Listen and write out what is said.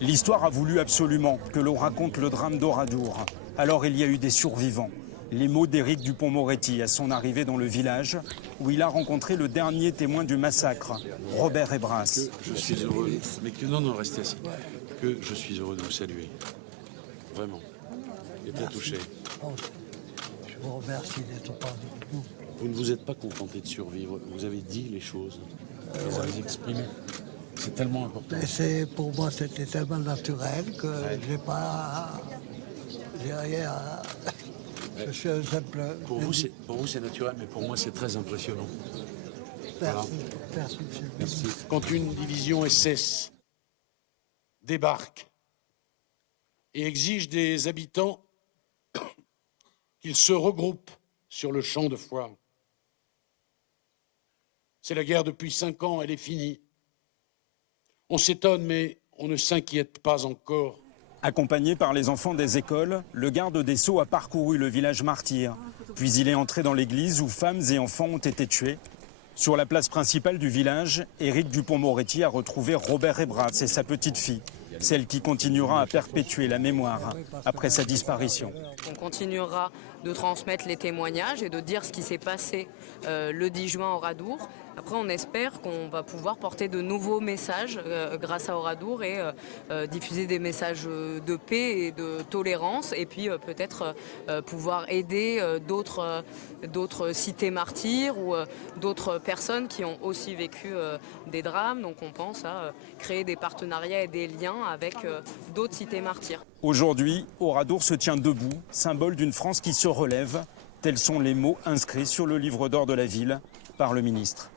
L'histoire a voulu absolument que l'on raconte le drame d'Oradour. Alors il y a eu des survivants. Les mots d'Éric Dupond-Moretti à son arrivée dans le village, où il a rencontré le dernier témoin du massacre, Robert Ebras. Je suis heureux, mais que non, restez assis. Que je suis heureux de vous saluer. Vraiment. Et très touché. Je vous remercie d'être parmi nous. Vous ne vous êtes pas contenté de survivre, vous avez dit les choses, vous les avez exprimées. C'est tellement important. Pour moi, c'était tellement naturel que j'ai rien à... Je suis un simple... Pour vous, c'est naturel, mais pour moi, c'est très impressionnant. Merci, merci, monsieur. Merci. Quand une division SS débarque et exige des habitants qu'ils se regroupent sur le champ de foire, c'est la guerre depuis 5 ans, elle est finie. On s'étonne, mais on ne s'inquiète pas encore. Accompagné par les enfants des écoles, le garde des Sceaux a parcouru le village martyr. Puis il est entré dans l'église où femmes et enfants ont été tués. Sur la place principale du village, Éric Dupond-Moretti a retrouvé Robert Ebras et sa petite fille, celle qui continuera à perpétuer la mémoire après sa disparition. On continuera de transmettre les témoignages et de dire ce qui s'est passé le 10 juin à Oradour. Après, on espère qu'on va pouvoir porter de nouveaux messages grâce à Oradour et diffuser des messages de paix et de tolérance et puis peut-être pouvoir aider d'autres cités martyrs ou d'autres personnes qui ont aussi vécu des drames. Donc on pense à créer des partenariats et des liens avec d'autres cités martyrs. Aujourd'hui, Oradour se tient debout, symbole d'une France qui se relève. Tels sont les mots inscrits sur le livre d'or de la ville par le ministre.